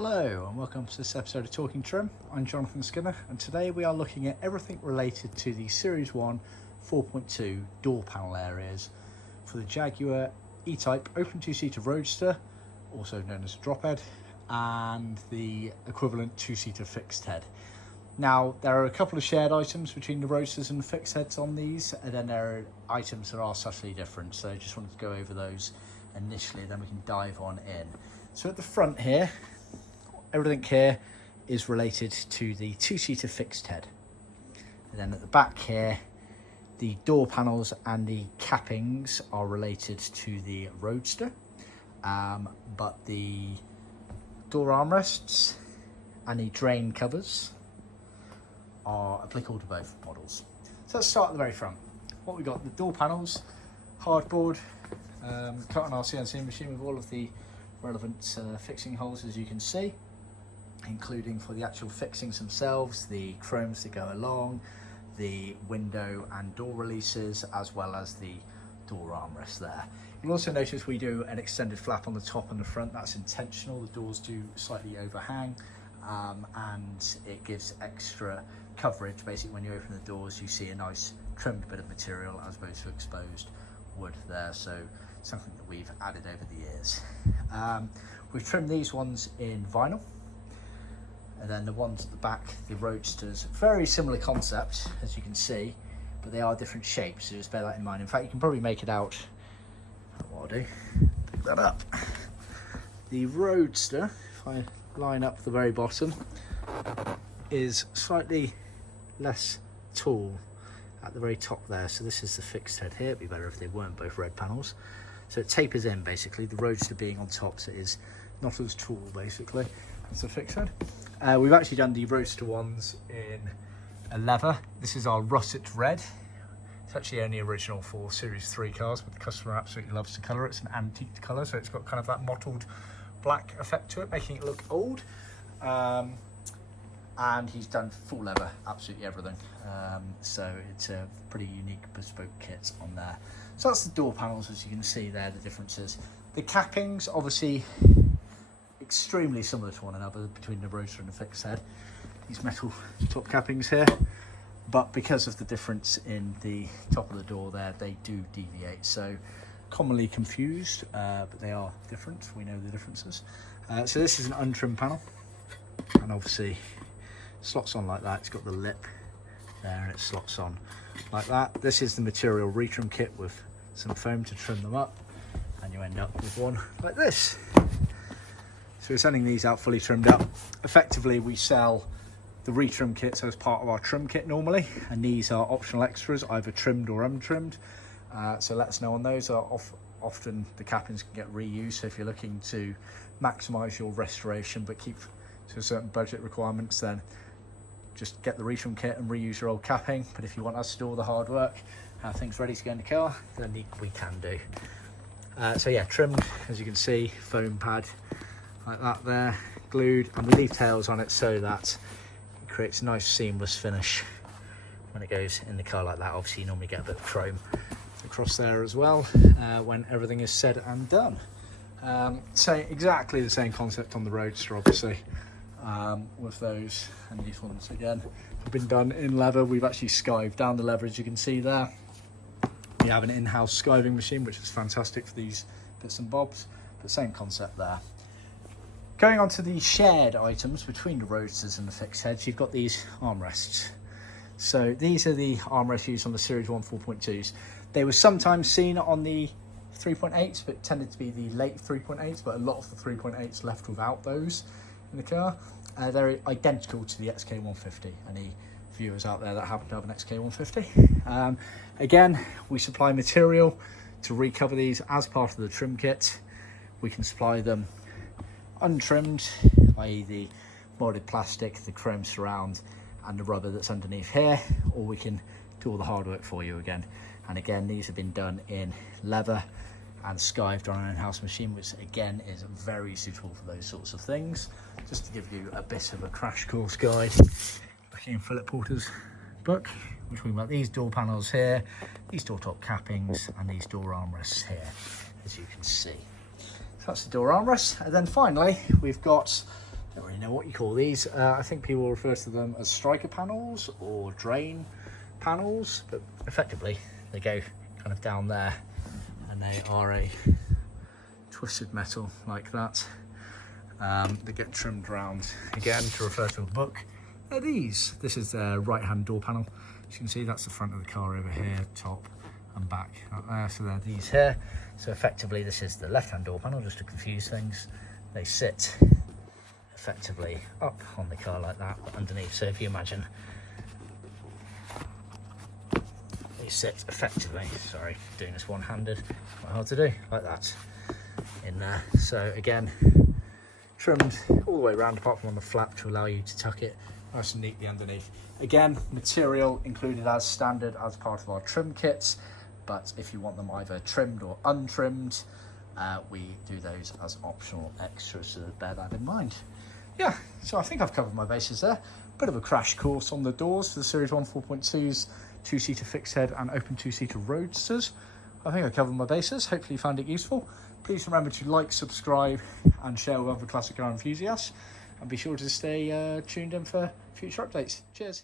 Hello and welcome to this episode of Talkin Trim. I'm Jonathon Skinner and today we are looking at everything related to the Series 1 4.2 door panel areas for the Jaguar E-Type open two-seater Roadster, also known as a drop head, and the equivalent two-seater fixed head. Now there are a couple of shared items between the Roadsters and the fixed heads on these, and then there are items that are subtly different, so I just wanted to go over those initially, then we can dive on in. So at the front here, everything here is related to the two-seater fixed head. And then at the back here, the door panels and the cappings are related to the Roadster, but the door armrests and the drain covers are applicable to both models. So let's start at the very front. What we got, the door panels, hardboard, cut on our CNC machine with all of the relevant fixing holes, as you can see, including for the actual fixings themselves, the chromes that go along, the window and door releases, as well as the door armrest there. You'll also notice we do an extended flap on the top and the front. That's intentional. The doors do slightly overhang, and it gives extra coverage. Basically, when you open the doors, you see a nice trimmed bit of material as opposed to exposed wood there. So something that we've added over the years. We've trimmed these ones in vinyl. And then the ones at the back, the Roadsters, very similar concept, as you can see, but they are different shapes, so just bear that in mind. In fact, you can probably make it out. What I'll do, pick that up. The Roadster, if I line up the very bottom, is slightly less tall at the very top there. So this is the fixed head here. It'd be better if they weren't both red panels. So it tapers in, basically, the Roadster being on top, so it is not as tall, basically, as the fixed head. We've actually done the Roadster ones in a leather. This is our russet red. It's actually only original for Series 3 cars, but the customer absolutely loves the colour. It's an antique colour, so it's got kind of that mottled black effect to it, making it look old. And he's done full leather, absolutely everything. So it's a pretty unique bespoke kit on there. So that's the door panels, as you can see there, the differences. The cappings, obviously, extremely similar to one another between the Roadster and the fixed head. These metal top cappings here, but because of the difference in the top of the door there, they do deviate. So commonly confused, but they are different. We know the differences. So this is an untrimmed panel, and obviously slots on like that. It's got the lip there and it slots on like that. This is the material retrim kit with some foam to trim them up, and you end up with one like this. So we're sending these out fully trimmed up. Effectively, we sell the retrim kits as part of our trim kit normally, and these are optional extras, either trimmed or untrimmed. So let us know on those. Often the cappings can get reused, so if you're looking to maximise your restoration but keep to a certain budget requirements, then just get the retrim kit and reuse your old capping. But if you want us to do all the hard work, have things ready to go in the car, then we can do. So yeah, trimmed, as you can see, foam pad like that there, glued, and we leave tails on it so that it creates a nice seamless finish when it goes in the car like that. Obviously, you normally get a bit of chrome across there as well when everything is said and done. So exactly the same concept on the Roadster, obviously, with those, and these ones again have been done in leather. We've actually skived down the leather, as you can see there. We have an in-house skiving machine, which is fantastic for these bits and bobs, but same concept there. Going on to the shared items between the Roadsters and the fixed heads, you've got these armrests. So these are the armrests used on the Series 1 4.2s. They were sometimes seen on the 3.8s, but tended to be the late 3.8s, but a lot of the 3.8s left without those in the car. They're identical to the XK150. Any viewers out there that happen to have an XK150? Again, we supply material to recover these as part of the trim kit. We can supply them untrimmed, i.e. the molded plastic, the chrome surround and the rubber that's underneath here, or we can do all the hard work for you again. And again, these have been done in leather and skived on an in-house machine, which again is very suitable for those sorts of things. Just to give you a bit of a crash course guide, looking in Philip Porter's book, we're talking about these door panels here, these door top cappings, and these door armrests here, as you can see. So that's the door armrest. And then finally, we've got really know what you call these. I think people refer to them as striker panels or drain panels, but effectively they go kind of down there, and they are a twisted metal like that. They get trimmed around again to refer to a book. They're these. This is the right hand door panel. As you can see, that's the front of the car over here, top and back up there. So they're these here. So effectively this is the left hand door panel, just to confuse things. They sit effectively up on the car like that, but underneath. So if you imagine, they sit effectively, sorry, doing this one-handed, quite hard to do, like that in there. So again, trimmed all the way around apart from on the flap to allow you to tuck it nice and neatly underneath. Again, material included as standard as part of our trim kits, but if you want them either trimmed or untrimmed, we do those as optional extras, so bear that in mind. Yeah, so I think I've covered my bases there. Bit of a crash course on the doors for the Series 1 4.2s, two-seater fixed head and open two-seater Roadsters. I think I covered my bases. Hopefully you found it useful. Please remember to like, subscribe and share with other classic car enthusiasts, and be sure to stay tuned in for future updates. Cheers.